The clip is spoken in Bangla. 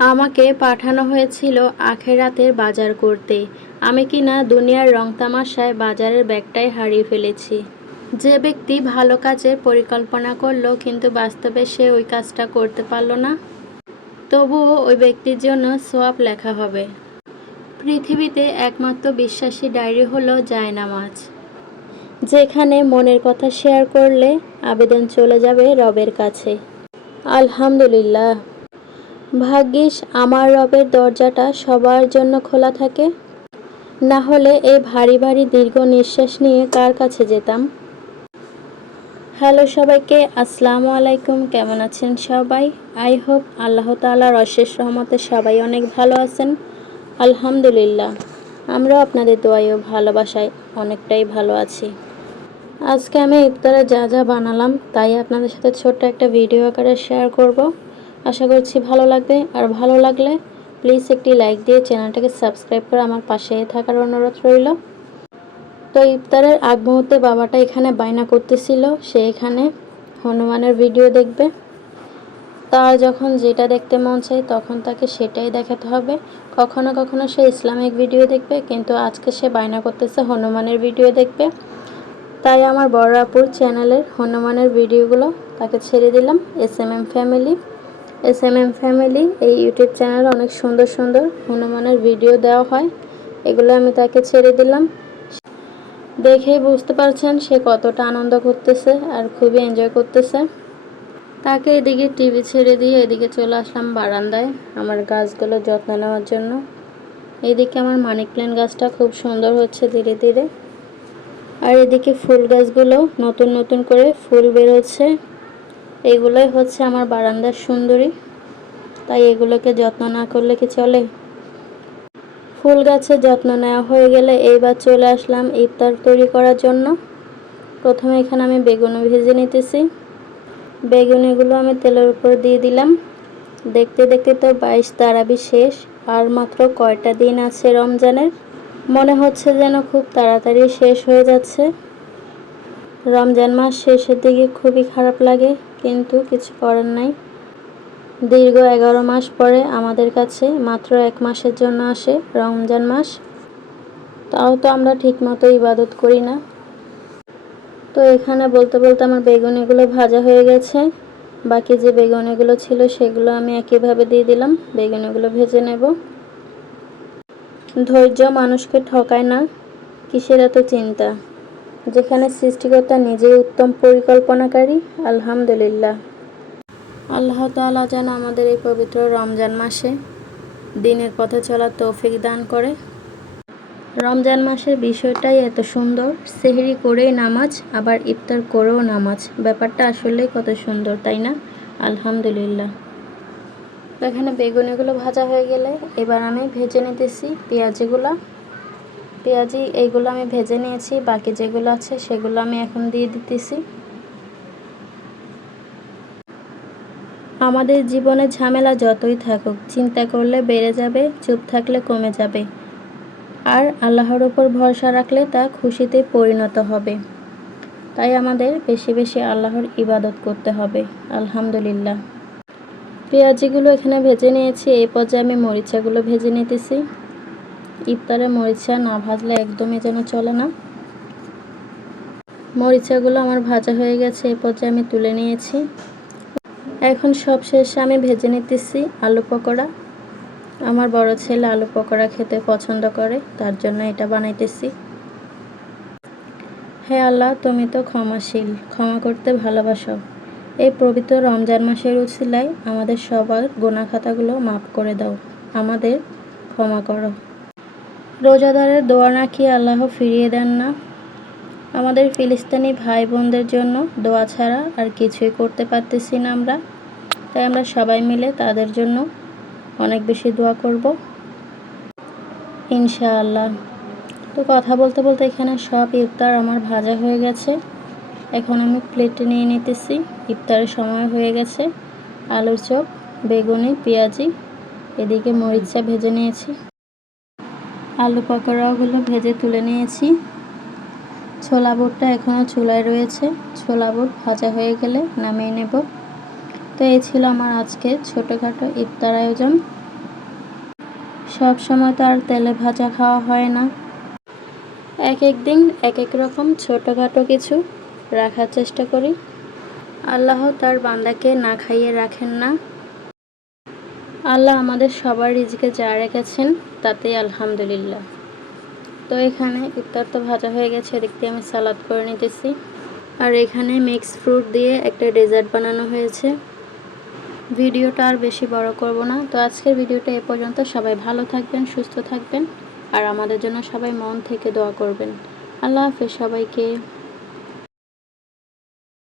আমাকে পাঠানো হয়েছিল আখেরাতের বাজার করতে। আমি কি না দুনিয়ার রং তামাশায় বাজারের ব্যাগটাই হারিয়ে ফেলেছি। যে ব্যক্তি ভালো কাজের পরিকল্পনা করল কিন্তু বাস্তবে সে ওই কাজটা করতে পারল না, তবুও ওই ব্যক্তির জন্য সোয়াব লেখা হবে। পৃথিবীতে একমাত্র বিশ্বাসী ডায়েরি হলো জায়নামাজ। যেখানে মনের কথা শেয়ার করলে আবেদন চলে যাবে রবের কাছে। আলহামদুলিল্লাহ। ভাগ্যিস আমার রবের দরজাটা সবার জন্য খোলা থাকে। না হলে এই ভারী ভারী দীর্ঘ নিঃশ্বাস নিয়ে কার কাছে যেতাম? হ্যালো সবাইকে, আসসালামু আলাইকুম। কেমন আছেন সবাই? আই হোপ আল্লাহ তাআলার অশেষ রহমতে সবাই অনেক ভালো আছেন। আলহামদুলিল্লাহ আমরা আপনাদের দোয়াই ও ভালোবাসায় অনেকটাই ভালো আছি। আজকে আমি ইফতারে যা যা বানালাম, তাই আপনাদের সাথে ছোট্ট একটা ভিডিও আকারে শেয়ার করব। আশা করছি ভালো লাগবে। আর ভালো লাগলে প্লিজ একটি লাইক দিয়ে চ্যানেলটাকে সাবস্ক্রাইব করে আমার পাশে থাকার অনুরোধ রইল। তো ইফতারের আগ মুহূর্তে বাবাটা এখানে বায়না করতেছিল, সে এখানে হনুমানের ভিডিও দেখবে। তার যখন যেটা দেখতে মন চায় তখন তাকে সেটাই দেখাতে হবে। কখনো কখনো সে ইসলামিক ভিডিও দেখবে, কিন্তু আজকে সে বায়না করতেছে হনুমানের ভিডিও দেখবে। তাই আমার বড় আপুর চ্যানেলের হনুমানের ভিডিওগুলো তাকে ছেড়ে দিলাম S M M family S M M family এই ইউটিউব চ্যানেলে অনেক সুন্দর সুন্দর হনুমানের ভিডিও দেওয়া হয়। এগুলো আমি তাকে ছেড়ে দিলাম। দেখেই বুঝতে পারছেন সে কতটা আনন্দ করতেছে আর খুবই এনজয় করতেছে। তাকে এদিকে টিভি ছেড়ে দিয়ে এদিকে চলে আসলাম বারান্দায় আমার গাছগুলো যত্ন নেওয়ার জন্য। এদিকে আমার মানি প্ল্যান্ট গাছটা খুব সুন্দর হচ্ছে ধীরে ধীরে। আর এদিকে ফুল গাছগুলো নতুন নতুন করে ফুল বেরোচ্ছে। এগুলোই হচ্ছে আমার বারান্দার সুন্দরী। তাই এগুলোকে যত্ন না করলে কি চলে? ফুল গাছের যত্ন নেওয়া হয়ে গেলে এইবার চলে আসলাম ইফতার তৈরি করার জন্য। প্রথমে এখানে আমি বেগুন ভেজে নিতেছি। বেগুনিগুলো আমি তেলের উপর দিয়ে দিলাম। দেখতে দেখতে তো বাইশ তারাবি শেষ, আর মাত্র কয়টা দিন আছে রমজানের? মনে হচ্ছে যেন খুব তাড়াতাড়ি শেষ হয়ে যাচ্ছে। রমজান মাস শেষের দিকে খুবই খারাপ লাগে। কিন্তু কিছু করার নাই। দীর্ঘ এগারো মাস পরে আমাদের কাছে মাত্র এক মাসের জন্য আসে রমজান মাস। তাও তো আমরা ঠিকমতো ইবাদত করি না। তো এখানে বলতে বলতে আমার বেগুনিগুলো ভাজা হয়ে গেছে। বাকি যে বেগুনিগুলো ছিল সেগুলো আমি একইভাবে দিয়ে দিলাম। বেগুনিগুলো ভেজে নেব। ধৈর্য মানুষকে ঠকায় না। কিসের এত চিন্তা? যেখানে সৃষ্টিকর্তা নিজেই উত্তম পরিকল্পনাকারী, আলহামদুলিল্লাহ। আল্লাহ তাআলা যেন আমাদের এই পবিত্র রমজান মাসে দিনের পথে চলার তৌফিক দান করে। রমজান মাসের বিষয়টাই এত সুন্দর, সেহরি করেই নামাজ, আবার ইফতার করেও নামাজ। ব্যাপারটা আসলেই কত সুন্দর, তাই না? আলহামদুলিল্লাহ। এখানে বেগুনিগুলো ভাজা হয়ে গেলে এবার আমি ভেজে নিতেছি পেঁয়াজিগুলো। পেঁয়াজি এইগুলো আমি ভেজে নিয়েছি, বাকি যেগুলো আছে সেগুলো আমি এখন দিয়ে দিতেছি। আমাদের জীবনে ঝামেলা যতই থাকুক, চিন্তা করলে বেড়ে যাবে, চুপ থাকলে কমে যাবে। আর আল্লাহর ওপর ভরসা রাখলে তা খুশিতে পরিণত হবে। তাই আমাদের বেশি বেশি আল্লাহর ইবাদত করতে হবে, আলহামদুলিল্লাহ। পেঁয়াজিগুলো এখানে ভেজে নিয়েছি এই পর্যায়ে আমি মরিচাগুলো ভেজে নিতেছি। ইফতারে মরিচা না ভাজলে একদমই যেন চলে না। মরিচাগুলো আমার ভাজা হয়ে গেছে এই পর্যায়ে আমি তুলে নিয়েছি। এখন সব শেষে আমি ভেজে নিতেছি আলু পকোড়া। আমার বড় ছেলে আলু পকোড়া খেতে পছন্দ করে, তার জন্য এটা বানাইতেছি। হে আল্লাহ, তুমি তো ক্ষমাশীল, ক্ষমা করতে ভালোবাসো। এই পবিত্র রমজান মাসের উছিলায় আমাদের সবার গোনা খাতাগুলো মাফ করে দাও, আমাদের ক্ষমা করো। রোজাদারের দোয়া না কি আল্লাহ ফিরিয়ে দেন না। আমাদের ফিলিস্তিনি ভাই বোনদের জন্য দোয়া ছাড়া আর কিছুই করতে পারতেছি না আমরা। তাই আমরা সবাই মিলে তাদের জন্য অনেক বেশি দোয়া করব। ইনশাআল্লাহ। তো কথা বলতে বলতে এখানে সব ইফতার আমার ভাজা হয়ে গেছে। এখন আমি প্লেটে নিয়ে নিতেছি। ইফতারের সময় হয়ে গেছে। আলুর চপ, বেগুনি, পেঁয়াজি, এদিকে মরিচা ভেজে নিয়েছি। আলু পকোড়াগুলো ভেজে তুলে নিয়েছি। ছোলা বুটটা এখনও চুলায় রয়েছে। ছোলা বুট ভাজা হয়ে গেলে নামিয়ে নেব। তো এই ছিল আমার আজকে ছোটোখাটো ইফতার আয়োজন। সব সময় তো আর তেলে ভাজা খাওয়া হয় না। এক এক দিন এক এক রকম ছোটোখাটো কিছু রাখার চেষ্টা করি। আল্লাহ তার বান্দাকে না খাইয়ে রাখেন না। আল্লাহ আমাদের সবার রিজিকে যা রেখেছেন, তাতেই আলহামদুলিল্লাহ। তো এখানে ইফতার তো ভাজা হয়ে গেছে দিয়ে আমি সালাদ করে নিতেছি। আর এখানে মিক্স ফ্রুট দিয়ে একটা ডেজার্ট বানানো হয়েছে। ভিডিওটা আর বেশি বড় করব না। তো আজকের ভিডিওটা এ পর্যন্ত। সবাই ভালো থাকবেন, সুস্থ থাকবেন। আর আমাদের জন্য সবাই মন থেকে দোয়া করবেন। আল্লাহ হাফেজ সবাইকে।